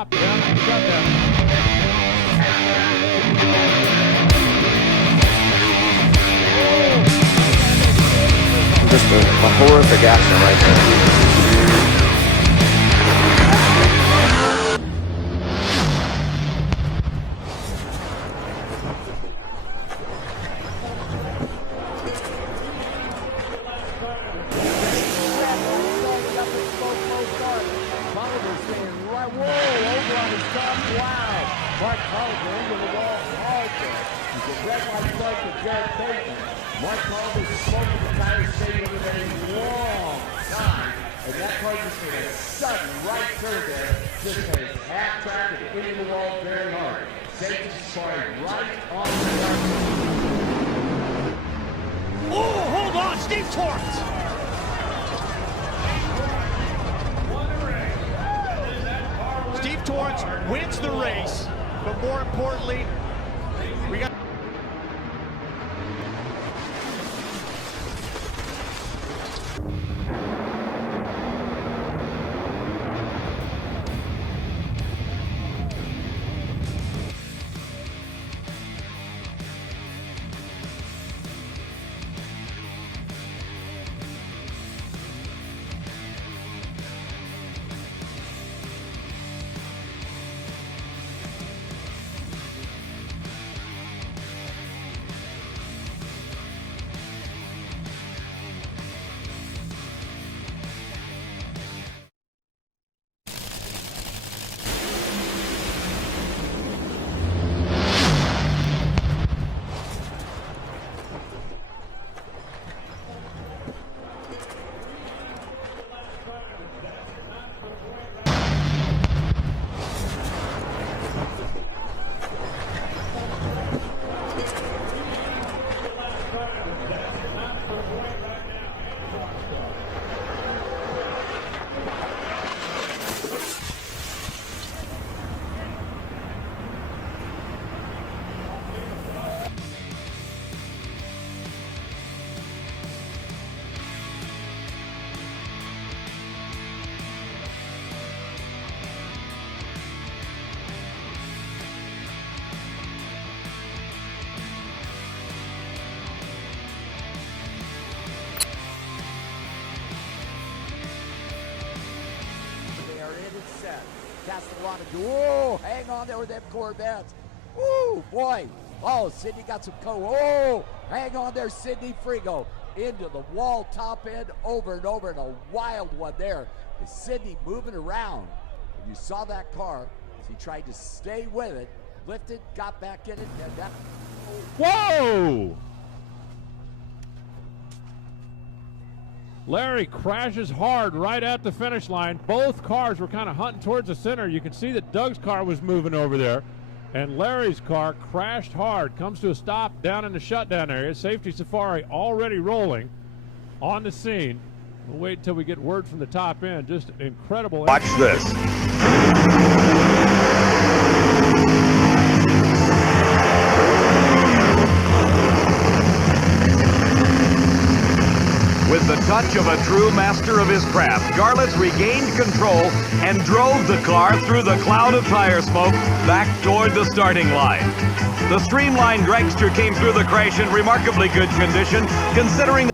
Just a horrific accident right there. Mark Calder smoking the tires, staying with a long time, and that car just made a sudden right turn there, just a half track and into the wall very hard. Safety car right on the line. Oh, hold on, Steve Torrance! Steve Torrance wins the race, but more importantly, we got Whoa, hang on there with them Corvettes. Woo, boy. Oh, Sidney got some oh, hang on there, Sidney Frigo. Into the wall, top end, over and over, and a wild one there. Is Sidney moving around? And you saw that car as he tried to stay with it, lifted, got back in it, and that. Whoa! Larry crashes hard right at the finish line. Both cars were kind of hunting towards the center. You can see that Doug's car was moving over there, and Larry's car crashed hard, comes to a stop down in the shutdown area. Safety Safari already rolling on the scene. We'll wait until we get word from the top end. Just incredible. Watch this. With the touch of a true master of his craft, Garlitz regained control and drove the car through the cloud of tire smoke back toward the starting line. The streamlined dragster came through the crash in remarkably good condition, considering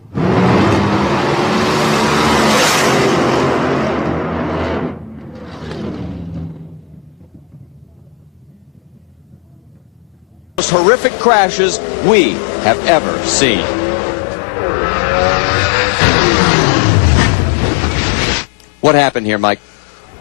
most horrific crashes we have ever seen. What happened here, Mike?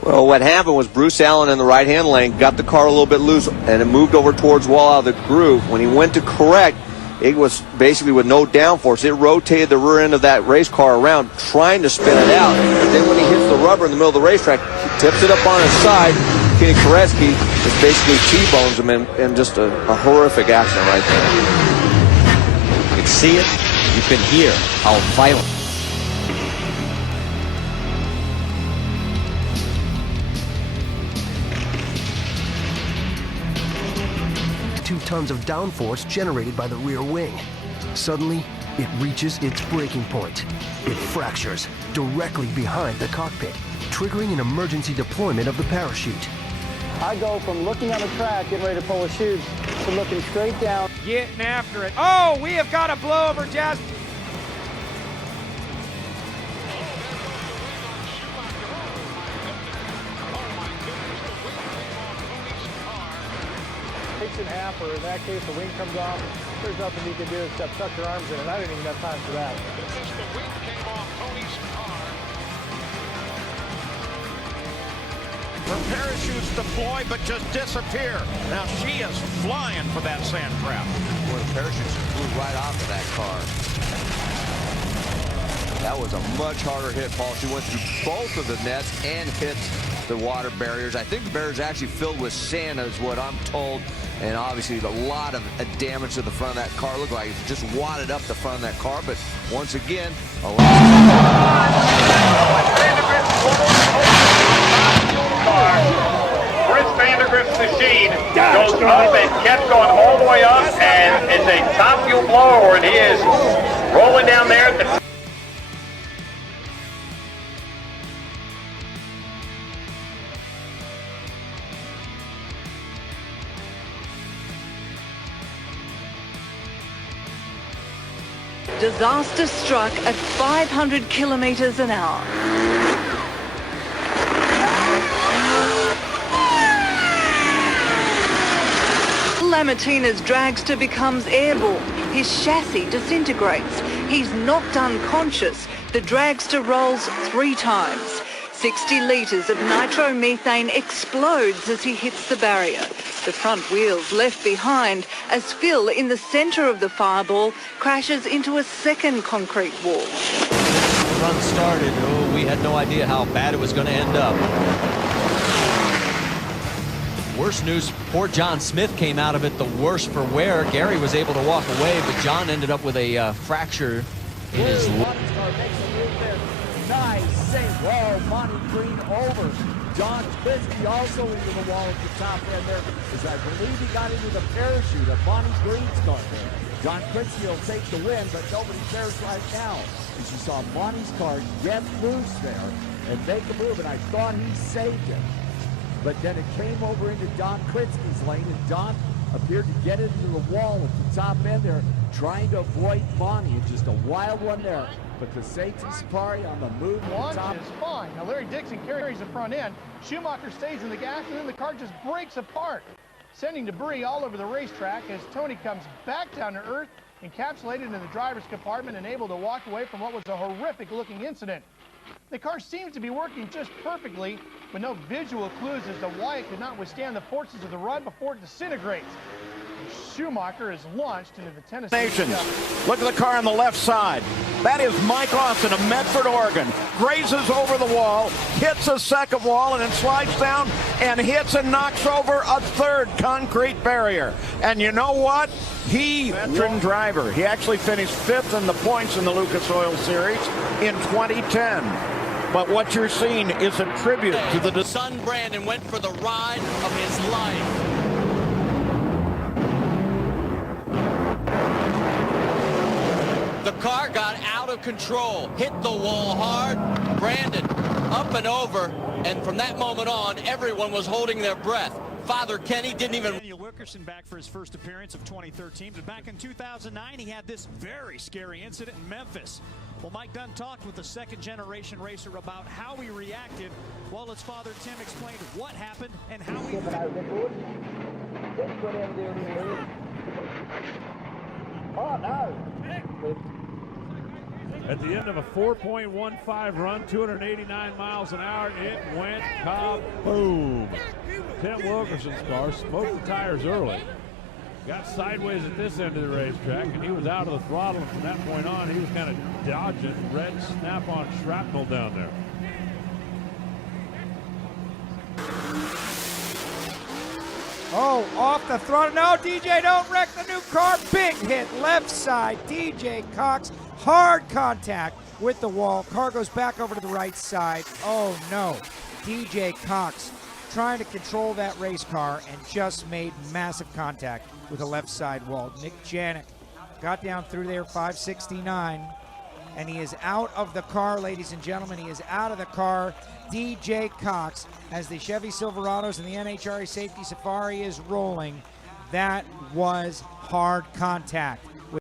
Well, what happened was Bruce Allen in the right-hand lane got the car a little bit loose, and it moved over towards wall out of the groove. When he went to correct, it was basically with no downforce. It rotated the rear end of that race car around, trying to spin it out. But then when he hits the rubber in the middle of the racetrack, he tips it up on his side. Kenny Koreski just basically T-bones him in just a horrific accident right there. You can see it. You can hear how violent. 2 tons of downforce generated by the rear wing. Suddenly, it reaches its breaking point. It fractures directly behind the cockpit, triggering an emergency deployment of the parachute. I go from looking on the track, getting ready to pull a chute, to looking straight down. Getting after it. Oh, we have got a blowover, Jess. Takes in half, or in that case, the wing comes off. There's nothing you can do except tuck your arms in, and I didn't even have time for that. Because the wing came off Tony's car. Her parachutes deploy, but just disappear. Now she is flying for that sand trap. Boy, the parachutes flew right off of that car. That was a much harder hit, Paul. She went through both of the nets and hit the water barriers. I think the barriers actually filled with sand, is what I'm told. And obviously a lot of damage to the front of that car. Looked like it just wadded up the front of that car. But once again, Chris Vandergrift's machine goes up and kept going all the way up, and it's a top fuel blower, and he is rolling down there at the Disaster struck at 500 kilometers an hour. Lamartina's dragster becomes airborne. His chassis disintegrates. He's knocked unconscious. The dragster rolls 3 times. 60 litres of nitromethane explodes as he hits the barrier. The front wheels left behind as Phil, in the centre of the fireball, crashes into a second concrete wall. The run started. Oh, we had no idea how bad it was going to end up. Worst news, poor John Smith came out of it the worse for wear. Gary was able to walk away, but John ended up with a fracture in his leg. Nice save. Whoa, Monty Green over. John Christie also into the wall at the top end there, as I believe he got into the parachute of Monty Green's car there. John Christie will take the win, but nobody cares right now. As you saw Monty's car get loose there and make a move, and I thought he saved it. But then it came over into Don Kritzky's lane, and Don appeared to get into the wall at the top end there, trying to avoid Monty. It's just a wild one there. But the safety Safari on the move at the top is fine. Now Larry Dixon carries the front end. Schumacher stays in the gas, and then the car just breaks apart, sending debris all over the racetrack as Tony comes back down to earth, encapsulated in the driver's compartment and able to walk away from what was a horrific-looking incident. The car seems to be working just perfectly, with no visual clues as to why it could not withstand the forces of the run before it disintegrates. Schumacher is launched into the Tennessee. Look at the car on the left side. That is Mike Austin of Medford, Oregon. Grazes over the wall, hits a second wall, and then slides down and hits and knocks over a third concrete barrier. And you know what? Veteran driver. He actually finished 5th in the points in the Lucas Oil Series in 2010. But what you're seeing is a tribute to the son Brandon went for the ride of his life. The car got out of control, hit the wall hard. Brandon up and over, and from that moment on, everyone was holding their breath. Father Kenny didn't even. Daniel Wilkerson back for his first appearance of 2013, but back in 2009, he had this very scary incident in Memphis. Well, Mike Dunn talked with the second-generation racer about how he reacted, while his father Tim explained what happened and how he. Oh, no. At the end of a 4.15 run, 289 miles an hour, it went kaboom. Tim Wilkerson's car smoked the tires early. Got sideways at this end of the racetrack, and he was out of the throttle. And from that point on, he was kind of dodging red snap-on shrapnel down there. Oh, off the throttle. No, DJ, don't wreck the new car. Big hit left side. DJ Cox, hard contact with the wall. Car goes back over to the right side. Oh, no. DJ Cox trying to control that race car and just made massive contact with the left side wall. Nick Janik got down through there, 569. and he is out of the car, ladies and gentlemen. He is out of the car. DJ Cox, as the Chevy Silverados and the NHRA Safety Safari is rolling. That was hard contact.